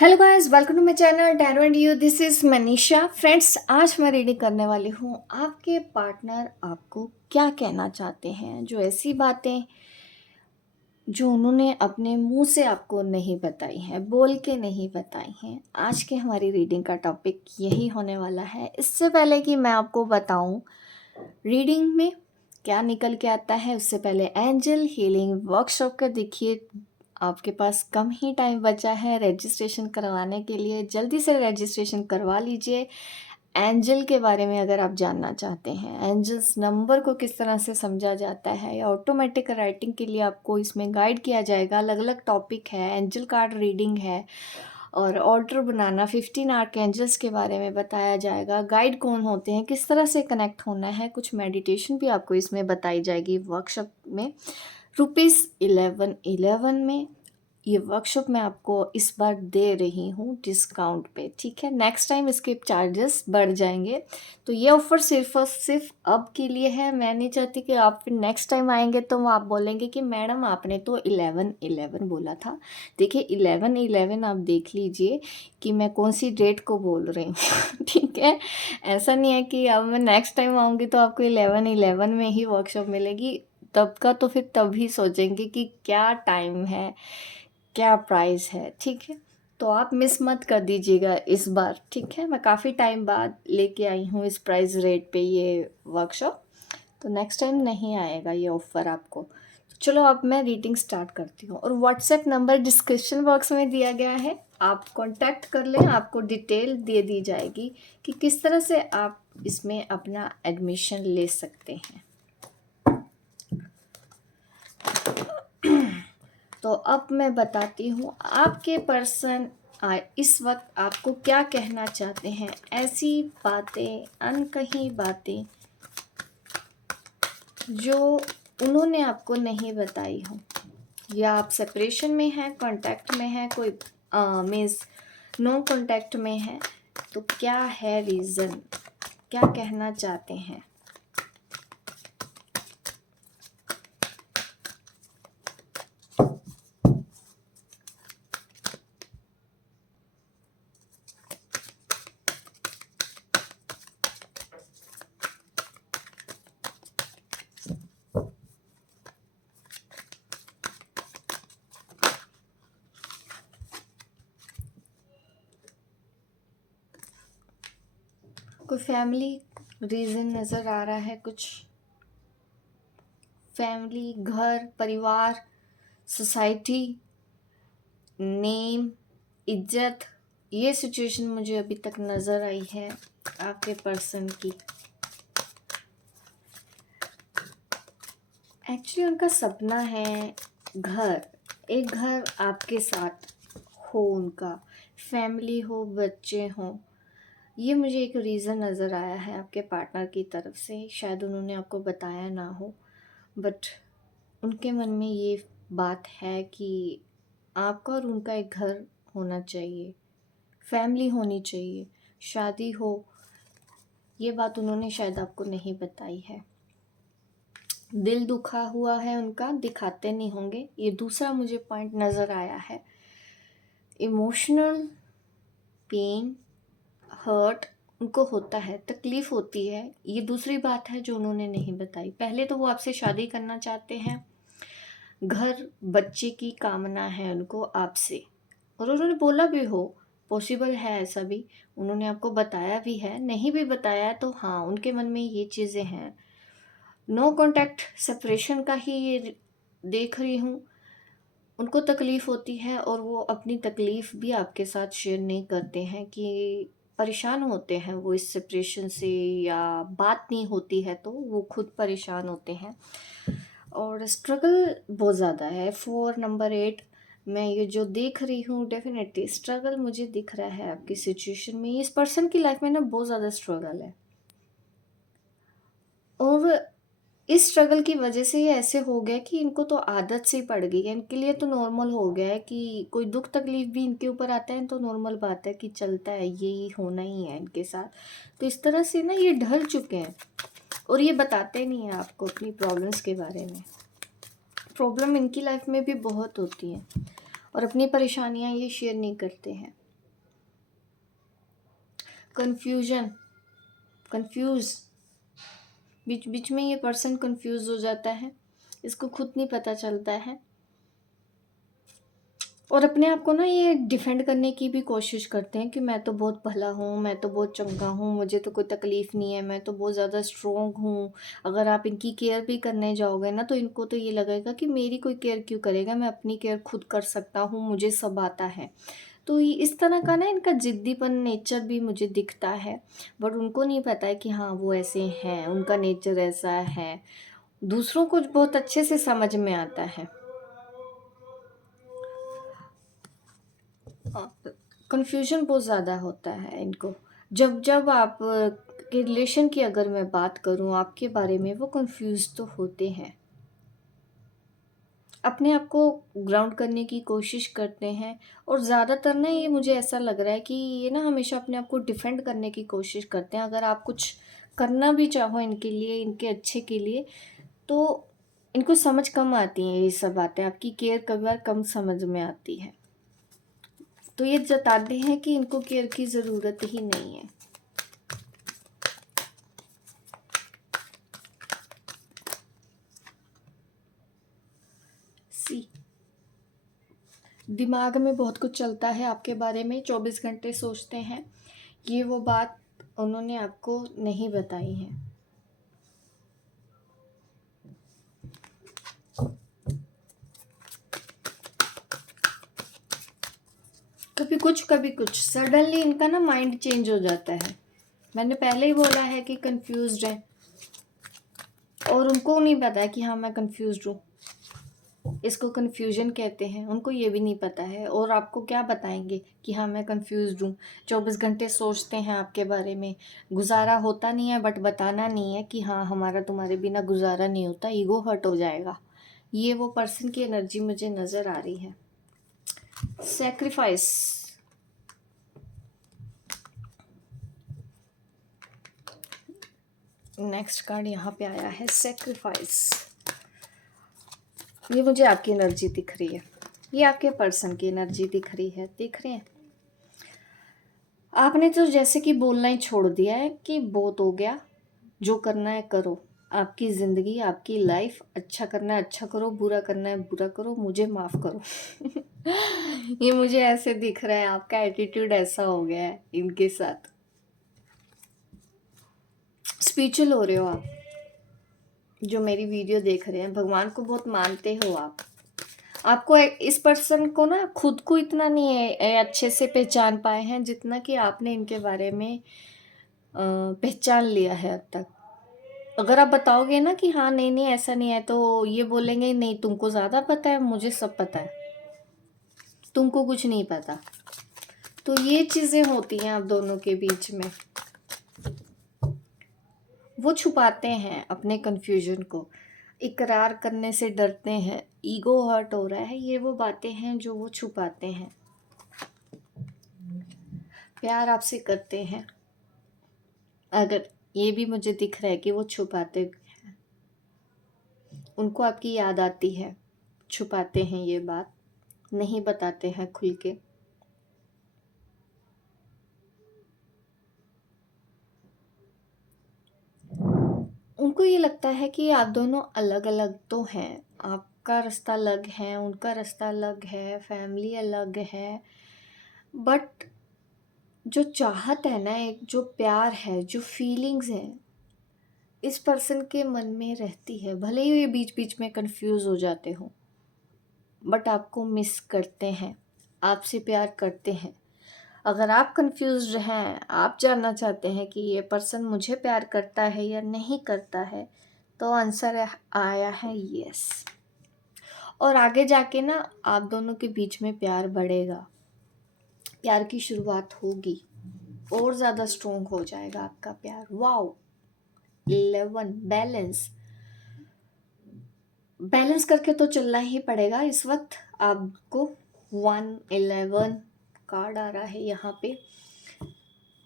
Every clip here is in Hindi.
Hello guys, welcome to my channel tarot and you. This is Manisha. Friends, आज मैं रीडिंग करने वाली हूँ आपके पार्टनर आपको क्या कहना चाहते हैं, जो ऐसी बातें जो उन्होंने अपने मुंह से आपको नहीं बताई हैं, बोल के नहीं बताई हैं। आज के हमारी रीडिंग का टॉपिक यही होने वाला है। इससे पहले कि मैं आपको बताऊं रीडिंग में क्या निकल के आता है, उससे पहले एंजल हीलिंग वर्कशॉप का देखिए, आपके पास कम ही टाइम बचा है रजिस्ट्रेशन करवाने के लिए। जल्दी से रजिस्ट्रेशन करवा लीजिए। एंजल के बारे में अगर आप जानना चाहते हैं, एंजल्स नंबर को किस तरह से समझा जाता है या ऑटोमेटिक राइटिंग के लिए आपको इसमें गाइड किया जाएगा। अलग अलग टॉपिक है, एंजल कार्ड रीडिंग है और ऑर्डर बनाना, 15 आर्क एंजल्स के बारे में बताया जाएगा। गाइड कौन होते हैं, किस तरह से कनेक्ट होना है, कुछ मेडिटेशन भी आपको इसमें बताई जाएगी वर्कशॉप में। ₹1111 में ये वर्कशॉप मैं आपको इस बार दे रही हूँ डिस्काउंट पे, ठीक है। नेक्स्ट टाइम इसके चार्जेस बढ़ जाएंगे, तो ये ऑफ़र सिर्फ और सिर्फ अब के लिए है। मैं नहीं चाहती कि आप फिर नेक्स्ट टाइम आएंगे तो आप बोलेंगे कि मैडम आपने तो 1111 बोला था। देखिए 1111 आप देख लीजिए कि मैं कौन सी डेट को बोल रही हूँ ठीक है। ऐसा नहीं है कि अब मैं नेक्स्ट टाइम आऊँगी तो आपको 1111 में ही वर्कशॉप मिलेगी। तब का तो फिर तभी सोचेंगे कि क्या टाइम है, क्या प्राइस है, ठीक है। तो आप मिस मत कर दीजिएगा इस बार, ठीक है। मैं काफ़ी टाइम बाद लेके आई हूँ इस प्राइस रेट पे ये वर्कशॉप, तो नेक्स्ट टाइम नहीं आएगा ये ऑफ़र आपको। तो चलो अब मैं रीडिंग स्टार्ट करती हूँ और व्हाट्सएप नंबर डिस्क्रिप्शन बॉक्स में दिया गया है, आप कांटेक्ट कर लें। आपको डिटेल दे दी जाएगी कि किस तरह से आप इसमें अपना एडमिशन ले सकते हैं। तो अब मैं बताती हूँ आपके पर्सन इस वक्त आपको क्या कहना चाहते हैं। ऐसी बातें, अनकही बातें जो उन्होंने आपको नहीं बताई हो, या आप सेपरेशन में हैं, कांटेक्ट में हैं, कोई मीन्स नो कांटेक्ट में है, तो क्या है रीज़न, क्या कहना चाहते हैं। कोई फैमिली रीज़न नज़र आ रहा है, कुछ फैमिली, घर, परिवार, सोसाइटी, नेम, इज्जत, ये सिचुएशन मुझे अभी तक नज़र आई है आपके पर्सन की। एक्चुअली उनका सपना है घर, एक घर आपके साथ हो, उनका फैमिली हो, बच्चे हों। ये मुझे एक रीज़न नज़र आया है आपके पार्टनर की तरफ से। शायद उन्होंने आपको बताया ना हो, बट उनके मन में ये बात है कि आपका और उनका एक घर होना चाहिए, फैमिली होनी चाहिए, शादी हो। ये बात उन्होंने शायद आपको नहीं बताई है। दिल दुखा हुआ है उनका, दिखाते नहीं होंगे। ये दूसरा मुझे पॉइंट नज़र आया है। इमोशनल पेन, हर्ट उनको होता है, तकलीफ़ होती है। ये दूसरी बात है जो उन्होंने नहीं बताई। पहले तो वो आपसे शादी करना चाहते हैं, घर, बच्चे की कामना है उनको आपसे, और उन्होंने बोला भी हो, पॉसिबल है ऐसा भी, उन्होंने आपको बताया भी है। नहीं भी बताया तो हाँ, उनके मन में ये चीज़ें हैं। नो कॉन्टैक्ट सेपरेशन का ही ये देख रही हूँ। उनको तकलीफ़ होती है और वो अपनी तकलीफ़ भी आपके साथ शेयर नहीं करते हैं, कि परेशान होते हैं वो इस सेपरेशन से, या बात नहीं होती है तो वो खुद परेशान होते हैं। और स्ट्रगल बहुत ज़्यादा है। 4 नंबर 8 मैं ये जो देख रही हूँ, डेफ़िनेटली स्ट्रगल मुझे दिख रहा है आपकी सिचुएशन में। इस पर्सन की लाइफ़ में ना बहुत ज़्यादा स्ट्रगल है, और इस स्ट्रगल की वजह से ये ऐसे हो गया कि इनको तो आदत सी पड़ गई है। इनके लिए तो नॉर्मल हो गया है कि कोई दुख तकलीफ भी इनके ऊपर आता है तो नॉर्मल बात है कि चलता है, यही होना ही है इनके साथ। तो इस तरह से ना ये ढल चुके हैं, और ये बताते नहीं हैं आपको अपनी प्रॉब्लम्स के बारे में। प्रॉब्लम इनकी लाइफ में भी बहुत होती हैं और अपनी परेशानियाँ ये शेयर नहीं करते हैं। कन्फ्यूजन, कंफ्यूज, बीच बीच में ये पर्सन कंफ्यूज हो जाता है, इसको खुद नहीं पता चलता है, और अपने आप को ना ये डिफेंड करने की भी कोशिश करते हैं कि मैं तो बहुत भला हूँ, मैं तो बहुत चंगा हूँ, मुझे तो कोई तकलीफ़ नहीं है, मैं तो बहुत ज़्यादा स्ट्रॉन्ग हूँ। अगर आप इनकी केयर भी करने जाओगे ना तो इनको तो ये लगेगा कि मेरी कोई केयर क्यों करेगा, मैं अपनी केयर खुद कर सकता हूँ, मुझे सब आता है। तो ये इस तरह का ना इनका ज़िद्दीपन नेचर भी मुझे दिखता है, बट उनको नहीं पता है कि हाँ, वो ऐसे हैं, उनका नेचर ऐसा है। दूसरों को बहुत अच्छे से समझ में आता है। कन्फ्यूजन बहुत ज़्यादा होता है इनको। जब जब आप के रिलेशन की अगर मैं बात करूँ आपके बारे में, वो कन्फ्यूज़ तो होते हैं। अपने आप को ग्राउंड करने की कोशिश करते हैं, और ज़्यादातर ना ये मुझे ऐसा लग रहा है कि ये ना हमेशा अपने आप को डिफेंड करने की कोशिश करते हैं। अगर आप कुछ करना भी चाहो इनके लिए, इनके अच्छे के लिए, तो इनको समझ कम आती हैं ये सब बातें, आपकी केयर कई बार कम समझ में आती है। तो ये जताते हैं कि इनको केयर की ज़रूरत ही नहीं है। सी, दिमाग में बहुत कुछ चलता है आपके बारे में, 24 घंटे सोचते हैं। ये वो बात उन्होंने आपको नहीं बताई है। कभी कुछ सडनली इनका ना माइंड चेंज हो जाता है। मैंने पहले ही बोला है कि कंफ्यूज्ड है, और उनको नहीं पता है कि हाँ, मैं कंफ्यूज्ड हूँ। इसको कन्फ्यूजन कहते हैं, उनको ये भी नहीं पता है, और आपको क्या बताएंगे कि हाँ, मैं कंफ्यूज्ड हूँ। 24 घंटे सोचते हैं आपके बारे में, गुजारा होता नहीं है, बट बताना नहीं है कि हाँ, हमारा तुम्हारे बिना गुजारा नहीं होता, ईगो हर्ट हो जाएगा। ये वो पर्सन की एनर्जी मुझे नज़र आ रही है। सेक्रीफाइस, नेक्स्ट कार्ड यहाँ पे आया है, सेक्रीफाइस। ये मुझे आपकी एनर्जी दिख रही है, ये आपके पर्सन की एनर्जी दिख रही है, देख रहे हैं। आपने तो जैसे कि बोलना ही छोड़ दिया है कि बहुत हो गया, जो करना है करो, आपकी ज़िंदगी, आपकी लाइफ, अच्छा करना है अच्छा करो, बुरा करना है बुरा करो, मुझे माफ़ करो। ये मुझे ऐसे दिख रहा है, आपका एटीट्यूड ऐसा हो गया है इनके साथ। स्पिरिचुअल हो रहे हो आप, जो मेरी वीडियो देख रहे हैं, भगवान को बहुत मानते हो आप। आपको इस पर्सन को ना खुद को इतना नहीं है अच्छे से पहचान पाए हैं जितना कि आपने इनके बारे में पहचान लिया है अब तक। अगर आप बताओगे ना कि हाँ, नहीं नहीं ऐसा नहीं है, तो ये बोलेंगे नहीं, तुमको ज़्यादा पता है, मुझे सब पता है, तुमको कुछ नहीं पता। तो ये चीज़ें होती हैं आप दोनों के बीच में। वो छुपाते हैं अपने कन्फ्यूजन को, इकरार करने से डरते हैं, ईगो हर्ट हो रहा है, ये वो बातें हैं जो वो छुपाते हैं। प्यार आपसे करते हैं, अगर ये भी मुझे दिख रहा है कि वो छुपाते हैं, उनको आपकी याद आती है, छुपाते हैं, ये बात नहीं बताते हैं खुल के। उनको ये लगता है कि आप दोनों अलग अलग तो हैं, आपका रास्ता अलग है, उनका रास्ता अलग है, फैमिली अलग है, बट जो चाहत है ना, एक जो प्यार है, जो फीलिंग्स हैं, इस पर्सन के मन में रहती है। भले ही ये बीच बीच में कंफ्यूज हो जाते हो, बट आपको मिस करते हैं, आपसे प्यार करते हैं। अगर आप कंफ्यूज्ड हैं, आप जानना चाहते हैं कि ये पर्सन मुझे प्यार करता है या नहीं करता है, तो आंसर आया है यस। और आगे जाके ना आप दोनों के बीच में प्यार बढ़ेगा, प्यार की शुरुआत होगी, और ज़्यादा स्ट्रोंग हो जाएगा आपका प्यार। वाओ, 11 बैलेंस, बैलेंस करके तो चलना ही पड़ेगा इस वक्त आपको। 111 कार्ड आ रहा है यहाँ पे,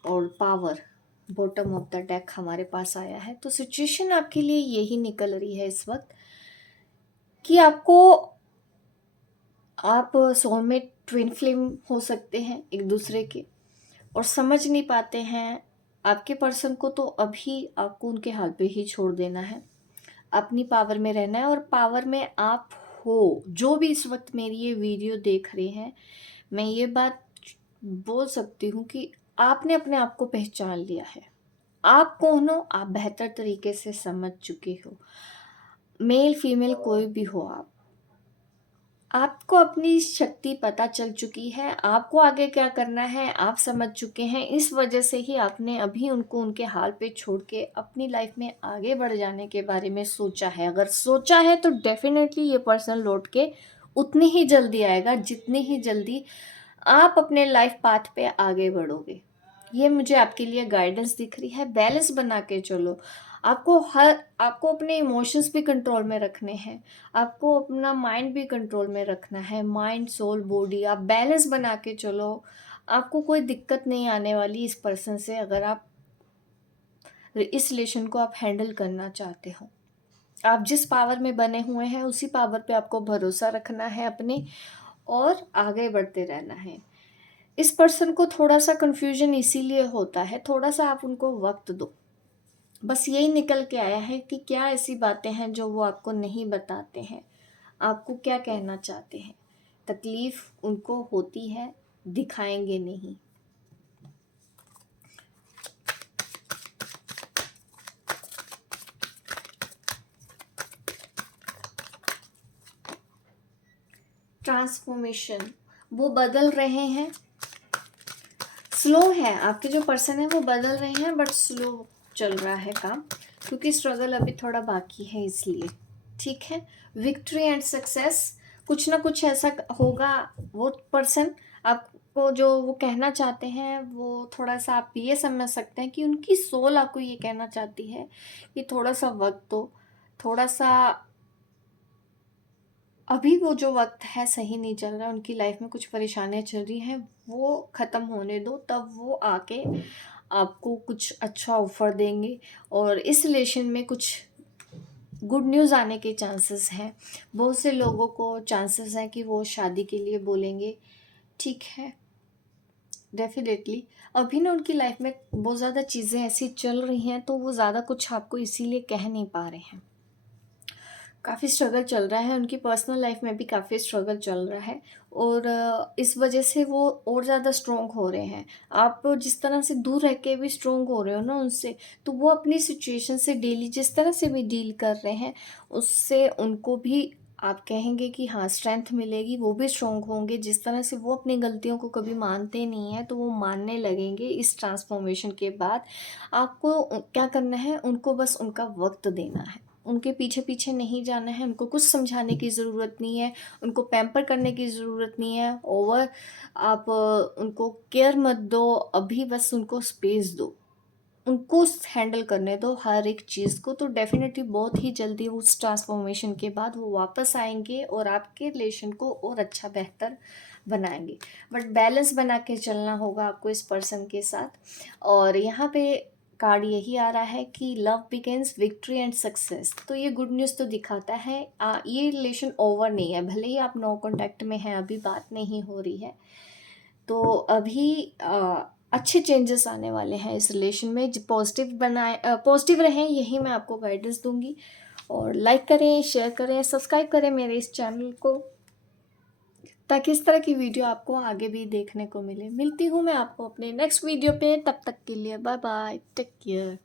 और power bottom of the deck हमारे पास आया है। तो सिचुएशन आपके लिए यही निकल रही है इस वक्त कि आपको, आप सोलमेट ट्विन फ्लेम हो सकते हैं एक दूसरे के, और समझ नहीं पाते हैं आपके पर्सन को, तो अभी आपको उनके हाथ पे ही छोड़ देना है। अपनी पावर में रहना है, और पावर में आप हो। जो भी इस वक्त मेरी ये वीडियो देख रहे हैं, मैं ये बात बोल सकती हूँ कि आपने अपने आप को पहचान लिया है। आप कौन हो, आप बेहतर तरीके से समझ चुके हो। मेल फीमेल कोई भी हो, आपको अपनी शक्ति पता चल चुकी है। आपको आगे क्या करना है आप समझ चुके हैं। इस वजह से ही आपने अभी उनको उनके हाल पे छोड़ के अपनी लाइफ में आगे बढ़ जाने के बारे में सोचा है। अगर सोचा है तो डेफिनेटली ये पर्सन लौट के उतनी ही जल्दी आएगा जितनी ही जल्दी आप अपने लाइफ पाथ पे आगे बढ़ोगे। ये मुझे आपके लिए गाइडेंस दिख रही है। बैलेंस बना के चलो। आपको अपने इमोशंस भी कंट्रोल में रखने हैं। आपको अपना माइंड भी कंट्रोल में रखना है। माइंड, सोल, बॉडी, आप बैलेंस बना के चलो। आपको कोई दिक्कत नहीं आने वाली इस पर्सन से, अगर आप इस रिलेशन को आप हैंडल करना चाहते हो। आप जिस पावर में बने हुए हैं उसी पावर पे आपको भरोसा रखना है अपने, और आगे बढ़ते रहना है। इस पर्सन को थोड़ा सा कन्फ्यूजन इसीलिए होता है, थोड़ा सा आप उनको वक्त दो। बस यही निकल के आया है कि क्या ऐसी बातें हैं जो वो आपको नहीं बताते हैं, आपको क्या कहना चाहते हैं। तकलीफ उनको होती है, दिखाएंगे नहीं। ट्रांसफॉर्मेशन, वो बदल रहे हैं। स्लो है, आपके जो पर्सन है वो बदल रहे हैं, बट स्लो चल रहा है काम, क्योंकि स्ट्रगल अभी थोड़ा बाकी है इसलिए। ठीक है, विक्ट्री एंड सक्सेस, कुछ ना कुछ ऐसा होगा। वो पर्सन आपको जो वो कहना चाहते हैं, वो थोड़ा सा आप ये समझ सकते हैं कि उनकी सोल आपको ये कहना चाहती है कि थोड़ा सा वक्त दो, थोड़ा सा अभी वो जो वक्त है सही नहीं चल रहा, उनकी लाइफ में कुछ परेशानियां चल रही हैं, वो ख़त्म होने दो, तब वो आके आपको कुछ अच्छा ऑफर देंगे। और इस रिलेशन में कुछ गुड न्यूज़ आने के चांसेस हैं। बहुत से लोगों को चांसेस हैं कि वो शादी के लिए बोलेंगे। ठीक है, डेफिनेटली अभी ना उनकी लाइफ में बहुत ज़्यादा चीज़ें ऐसी चल रही हैं, तो वो ज़्यादा कुछ आपको इसीलिए कह नहीं पा रहे हैं। काफ़ी स्ट्रगल चल रहा है, उनकी पर्सनल लाइफ में भी काफ़ी स्ट्रगल चल रहा है, और इस वजह से वो और ज़्यादा स्ट्रोंग हो रहे हैं। आप जिस तरह से दूर रह के भी स्ट्रोंग हो रहे हो ना उनसे, तो वो अपनी सिचुएशन से डेली जिस तरह से भी डील कर रहे हैं, उससे उनको भी आप कहेंगे कि हाँ स्ट्रेंथ मिलेगी, वो भी स्ट्रोंग होंगे। जिस तरह से वो अपनी गलतियों को कभी मानते नहीं हैं, तो वो मानने लगेंगे इस ट्रांसफॉर्मेशन के बाद। आपको क्या करना है, उनको बस उनका वक्त देना है, उनके पीछे पीछे नहीं जाना है। उनको कुछ समझाने की ज़रूरत नहीं है, उनको पैम्पर करने की ज़रूरत नहीं है। ओवर आप उनको केयर मत दो, अभी बस उनको स्पेस दो, उनको हैंडल करने दो हर एक चीज़ को। तो डेफिनेटली बहुत ही जल्दी उस ट्रांसफॉर्मेशन के बाद वो वापस आएंगे और आपके रिलेशन को और अच्छा बेहतर बनाएंगे। बट बैलेंस बना के चलना होगा आपको इस पर्सन के साथ। और यहाँ पे कार्ड यही आ रहा है कि love begins, victory and success. तो ये गुड न्यूज़ तो दिखाता है। ये रिलेशन ओवर नहीं है, भले ही आप नो कॉन्टैक्ट में हैं, अभी बात नहीं हो रही है, तो अभी अच्छे चेंजेस आने वाले हैं इस रिलेशन में। पॉजिटिव रहें, यही मैं आपको गाइडेंस दूंगी। और लाइक करें, शेयर करें, सब्सक्राइब करें मेरे इस चैनल को, ताकि इस तरह की वीडियो आपको आगे भी देखने को मिले। मिलती हूँ मैं आपको अपने नेक्स्ट वीडियो पे, तब तक के लिए बाय बाय, टेक केयर।